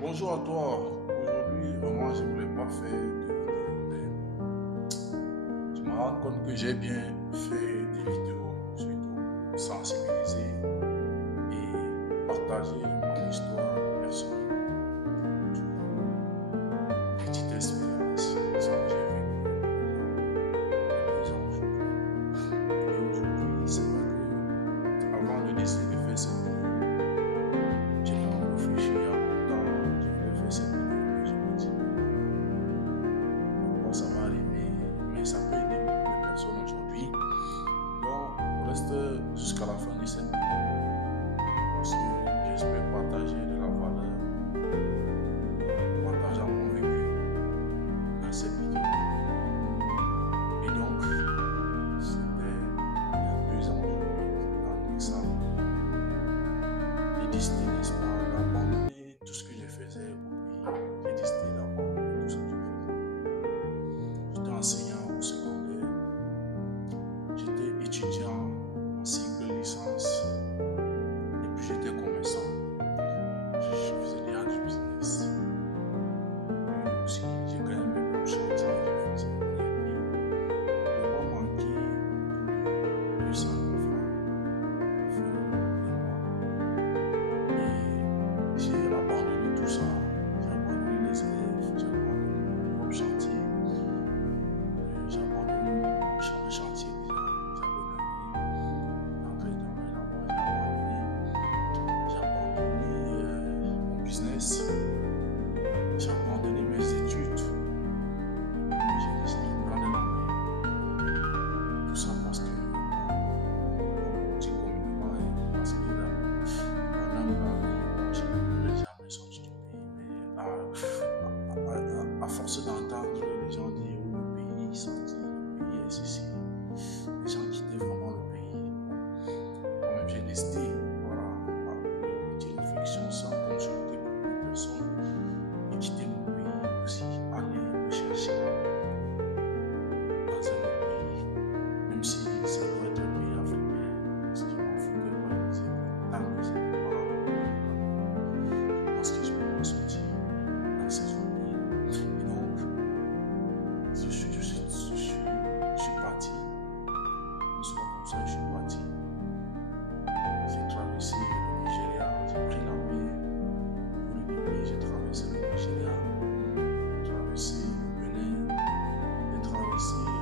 Bonjour à toi. Aujourd'hui, vraiment, je ne voulais pas faire de vidéo, mais je me rends compte que j'ai bien fait des vidéos, surtout pour sensibiliser et partager mon histoire personnelle, une petite expérience, ce que j'ai vécu il y a 2 ans aujourd'hui. Et aujourd'hui, c'est vrai que avant de décider de faire cette vidéo, j'ai vraiment réfléchi il y a longtemps, je voulais faire cette vidéo, mais je me dis pourquoi ça va arriver, mais ça peut aider beaucoup de personnes aujourd'hui. Donc, reste jusqu'à la fin de cette vidéo parce que j'espère partager de la valeur, partageant mon vécu dans cette vidéo. Et donc, c'était il y a 2 ans aujourd'hui, dans ça, j'ai décidé, n'est-ce pas, d'abandonner tout ce que je faisais au pays. J'ai décidé d'abandonner tout ce que je faisais. J'étais enseignant au secondaire, j'étais étudiant en cycle licence, et puis j'étais commerçant. Je faisais déjà du business. Et aussi, j'ai quand même mes propres chantiers, je faisais mon ami. Je n'ai pas manqué de 200 000 francs et j'ai abandonné tout ça. J'ai abandonné les élèves, j'ai abandonné mon propre chantier, j'ai abandonné mon champ de chantier déjà. J'avais gagné l'entrée dans là-bas, j'ai abandonné mon business, j'ai abandonné mes études. J'ai décidé de prendre la main. Tout ça parce que, comme on dit communément, parce que là, mon âme là, je ne pleurerai jamais sorti du pays. Mais à force d'entendre les gens dire oh, le pays est sorti, le pays est ceci, les gens quittaient vraiment le pays. Moi-même, j'ai décidé, voilà, par une petite réflexion sans consulter beaucoup de personnes, de quitter mon pays aussi, aller me chercher dans un autre pays, même si ça doit être un pays africain, parce que je m'en foutais pas, je disais, tant que je n'ai pas je pense que je peux m'en sortir dans ces autres pays. Et donc, je suis parti, un soir comme ça, je suis parti. J'ai traversé le Nigeria, j'ai pris la mer pour le Libye, j'ai traversé le Nigeria, j'ai traversé le Bénin, j'ai traversé le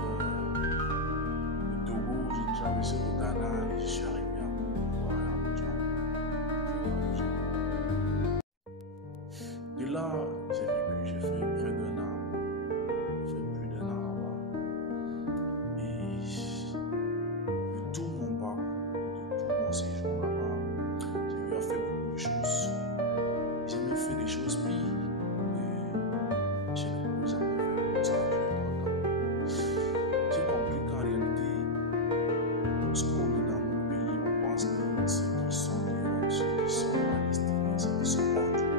Togo, j'ai traversé le Ghana et je suis arrivé à Côte d'Ivoire et à Abidjan. De là, j'ai vécu, j'ai fait près d'1 an, j'ai fait plus d'1 an là-bas. Et de tout mon parcours, de tout mon séjour là-bas, j'ai eu à faire beaucoup de choses. J'ai même fait des choses pires que je ne pouvais jamais faire jusqu'à 30 ans. J'ai compris qu'en réalité, lorsqu'on est dans notre pays, on pense que ceux qui sont dehors, ceux qui sont à l'extérieur, ceux qui sont hors du pays,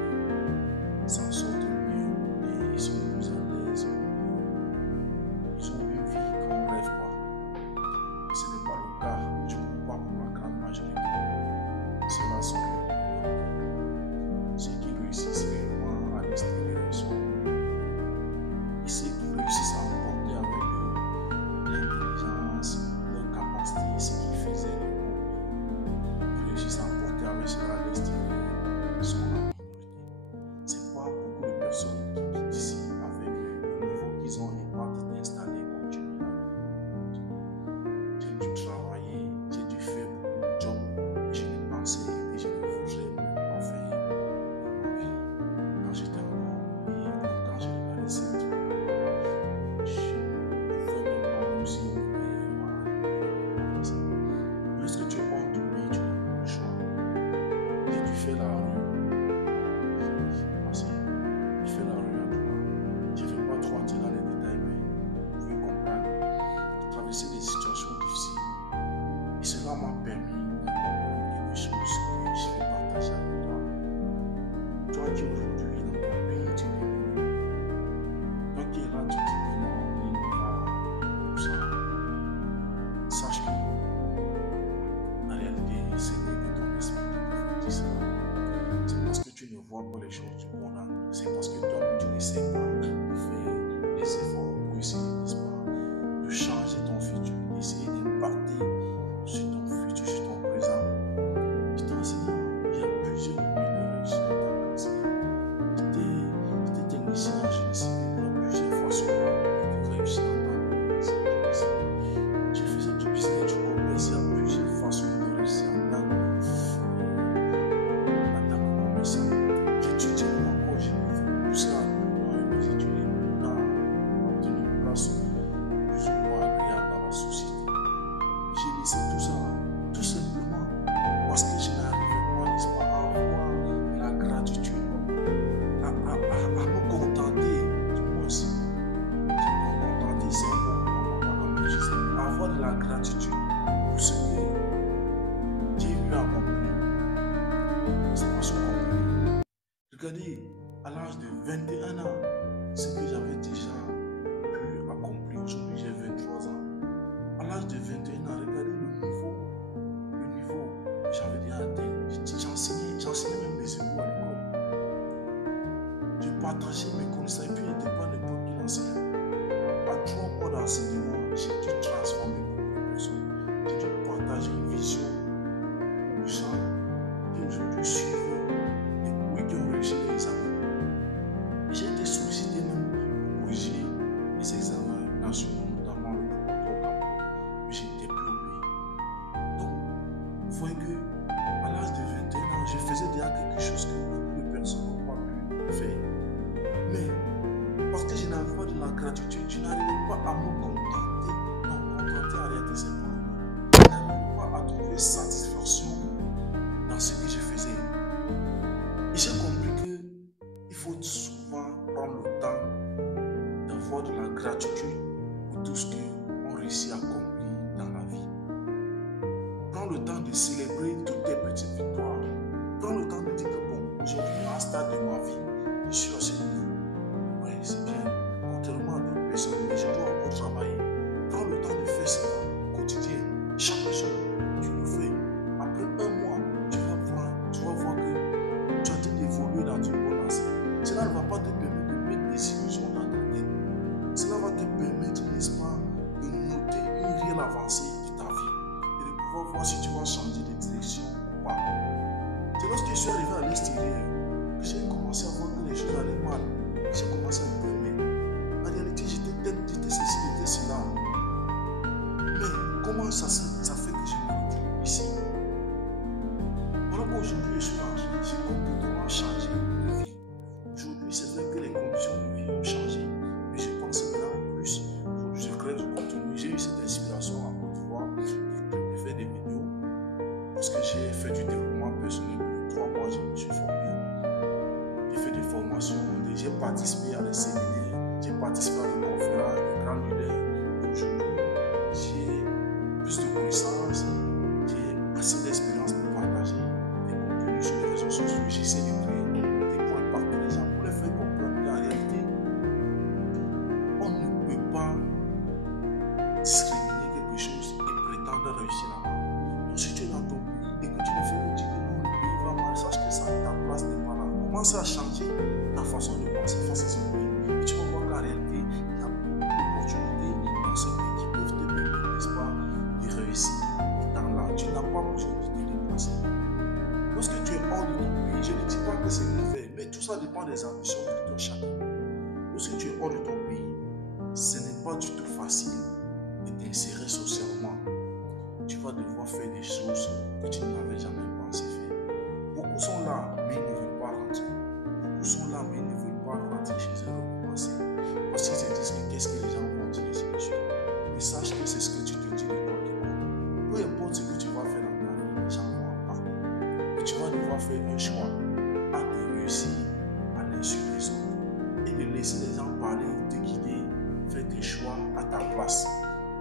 s'en sortent mieux et ils sont plus à l'aise. Ils ont une vie qu'on ne rêve pas. Mais ce n'est pas le cas, du coup, pas pour la grande majorité. Ceux-là sont les minorités. Ceux qui réussissent réellement à l'extérieur sont et ceux qui réussissent à emporter avec eux l'intelligence, leur capacité, ce qui faisait les bons, qui réussissent à emporter avec cela à l'extérieur sont la minorité. Ce n'est pas beaucoup de personnes qui quittent ici avec le niveau qu'ils ont et partent d'installer et continuer la vie. J'ai dû travailler, j'ai dû faire beaucoup de jobs que je ne pensais que je ne voudrais même pas faire dans ma vie quand j'étais encore au pays. Quand je regardais ces trucs, je ne pouvais même pas réussir au pays. Voilà, je ne pouvais même pas faire ça. Lorsque tu es hors du pays, tu n'as plus le choix. J'ai dû faire la rue. J'ai fait la rue en tout cas. Je ne vais pas trop entrer dans les détails, mais vous pouvez comprendre. J'ai traversé des situations difficiles. Et cela m'a permis de comprendre quelque chose que je vais partager avec toi. Toi qui aujourd'hui dans ton pays, tu dis que toi qui es là, tu dis que non, il ne va tout ça. Sache que en réalité, ce n'est que ton esprit qui te fait dire ça. C'est parce que tu ne vois encore les choses du bon là. C'est parce que toi, tu n'essaies pas de faire des efforts pour essayer, n'est-ce pas, de changer ton futur, d'essayer d'impacter sur ton futur, sur ton présent. Je t'enseigne, il y a plusieurs moyens de réussir en tant qu'enseignant. J'étais technicien en génie civil, il y a plusieurs façons de réussir en tant que technicien en génie civil. Je faisais du business, du commerce, il y a plusieurs façons de réussir en tant que commerçant. J'étudiais encore, j'ai poussé à mes études pour obtenir une place plus ou moins agréable dans la société. J'ai laissé tout ça, tout simplement parce que je n'arrivais pas, n'est-ce pas, à avoir la gratitude, à me contenter, du moins aussi. Me contenter, c'est un bon, mais je sais, avoir de la gratitude pour ce que j'ai eu à accomplir. C'est pas ce qu'on comprend. Regardez, à l'âge de 21 ans, ce que j'avais déjà pu accomplir. Aujourd'hui, j'ai 23 ans. À l'âge de 21 ans, regardez le niveau que j'avais déjà atteint. J'enseignais même mes élèves à l'école. Je partageais mes connaissances et puis il n'était pas n'importe qui enseignant. À 3 mois d'enseignement, j'ai dû transformer beaucoup de personnes. J'ai dû partager une vision aux gens qui aujourd'hui suivent les cours et qui ont réussi les examens. J'ai été sollicité même pour corriger les examens nationaux, notamment le programme, mais je n'étais plus au pays. Donc, vous voyez que à l'âge de 21 ans, je faisais déjà quelque chose que beaucoup de personnes n'ont pas pu faire. Mais parce que je n'avais pas de la gratitude, je n'arrivais pas à me contenter. Non, contenter à rien de ses parents. Je n'arrivais pas à trouver satisfaction dans ce que je faisais. Et j'ai compris qu'il faut souvent prendre le temps d'avoir de la gratitude pour tout ce qu'on réussit à accomplir dans la vie. Prends le temps de célébrer toutes tes petites victoires. Prends le temps de dire que bon, aujourd'hui, à un stade de ma vie, je suis à ce niveau. Oui, c'est bien. Contrairement à d'autres personnes, mais je dois encore travailler. Prends le temps de faire cela au quotidien. Chaque jour, tu le fais. Après un mois, tu vas voir que tu es en train d'évoluer dans une bonne lancée. Cela ne va pas te permettre de mettre des illusions dans ta tête. Cela va te permettre, n'est-ce pas, de noter une réelle avancée de ta vie et de pouvoir voir si tu vas changer de direction ou pas. C'est lorsque je suis arrivé à l'extérieur que j'ai commencé à voir que les choses allaient mal. J'ai commencé à me permettre. En réalité, j'étais ceci, j'étais cela. Mais comment ça fait que je me retrouve ici? Voilà qu'aujourd'hui, je suis rentré, j'ai complètement changé de vie. Aujourd'hui, c'est vrai que les conditions de vie ont changé, mais je pense maintenant plus. Aujourd'hui, je crée du contenu. J'ai eu cette inspiration à Côte d'Ivoire de faire des vidéos parce que j'ai fait du développement personnel. 3 mois, je me suis formé. J'ai fait des formations, j'ai participé à des séminaires, j'ai participé à des conférences, des grands leaders. Aujourd'hui, j'ai plus de connaissances, j'ai assez d'expérience pour partager des contenus sur les réseaux sociaux. J'essaie de créer des points impacter les gens pour les faire comprendre qu'en réalité, on ne peut pas discriminer quelque chose et prétendre réussir là-bas. Donc, si tu es dans ton pays et que tu ne fais que dire que non, le pays va mal, sache que ta place n'est pas là. Commence à changer ta façon de penser face à ce pays. Et tu vas voir qu'en réalité, il y a beaucoup d'opportunités dans ce pays qui peuvent te permettre, n'est-ce pas, de réussir. Étant là, tu n'as pas besoin de te déplacer. Lorsque tu es hors de ton pays, je ne dis pas que c'est mauvais, mais tout ça dépend des ambitions de ton chacun. Lorsque tu es hors de ton pays, ce n'est pas du tout facile de t'insérer socialement. Tu vas devoir faire des choses que tu n'avais jamais pensé faire. Beaucoup sont là, mais ils ne veulent pas rentrer. Beaucoup sont là, mais ils ne veulent pas rentrer chez eux et recommencer. Parce qu'ils se disent que qu'est-ce que les gens vont dire sur les choses. Mais sache que c'est ce que tu te dis de toi qui compte. Peu importe ce que tu vas faire dans ta vie, les gens vont en parler. Et tu vas devoir faire un choix à te réussir à l'insu des autres. Et de laisser les gens parler, te guider, faire tes choix à ta place.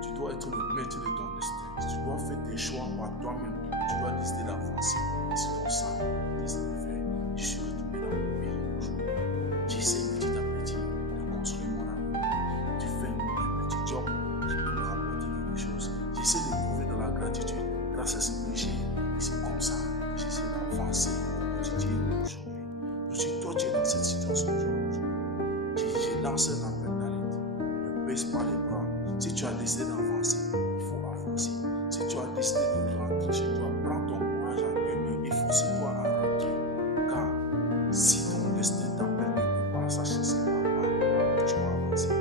Tu dois être le maître de ton destin. Tu dois faire tes choix par toi-même. Tu dois décider d'avancer. Et c'est comme ça que décider de faire. Je suis retourné dans mon pays aujourd'hui. J'essaie petit à petit de construire mon avenir. Tu fais un petit job qui peut me rapporter quelque chose. J'essaie de trouver de la gratitude grâce à ce que j'ai. Et c'est comme ça que j'essaie d'avancer au quotidien aujourd'hui. Je suis toi tu es dans cette situation aujourd'hui, j'ai lancé un appel d'alerte. Ne baisse pas les bras. Si tu as décidé d'avancer, il faut avancer. Si tu as décidé de rentrer chez toi, prends ton courage à deux mains et force-toi à rentrer. Car si ton destin t'appelle quelque part, sache que c'est par là que tu vas avancer.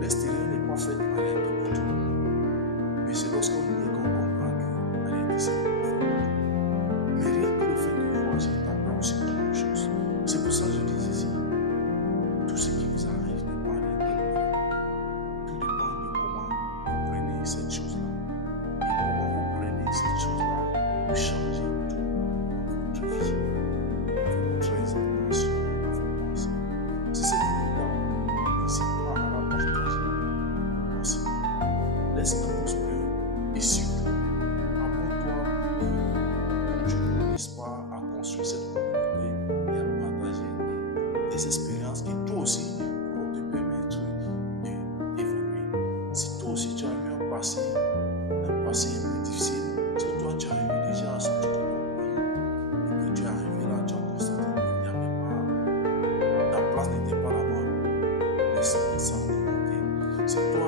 L'extérieur n'est pas fait à l'aide pour tout le monde. Mais c'est lorsqu'on y est qu'on comprend que à l'aide, c'est pas fait pour tout le monde. Mais rien que le fait de voir, j'ai t'apprends aussi beaucoup de choses. C'est pour ça que je dis ici, tout ce qui vous arrive n'est pas rien de grave. Tout dépend de comment vous prenez cette chose-là. Et comment vous prenez cette chose-là pour changer tout dans votre vie. Faites très attention à vos pensées. Si cette vidéo n'hésite pas à la partager. Merci. Laisse un pouce bleu et surtout, abonne-toi et contribue, n'est-ce pas, à construire cette communauté et à partager tes expériences et toi aussi pour te permettre d'évoluer. Si toi aussi tu as eu un passé un peu difficile, si toi tu as eu déjà à sortir de ton pays et que tu es arrivé là, tu as constaté qu'il n'y avait pas, ta place n'était pas là-bas, laisse ça en commentaire. Si toi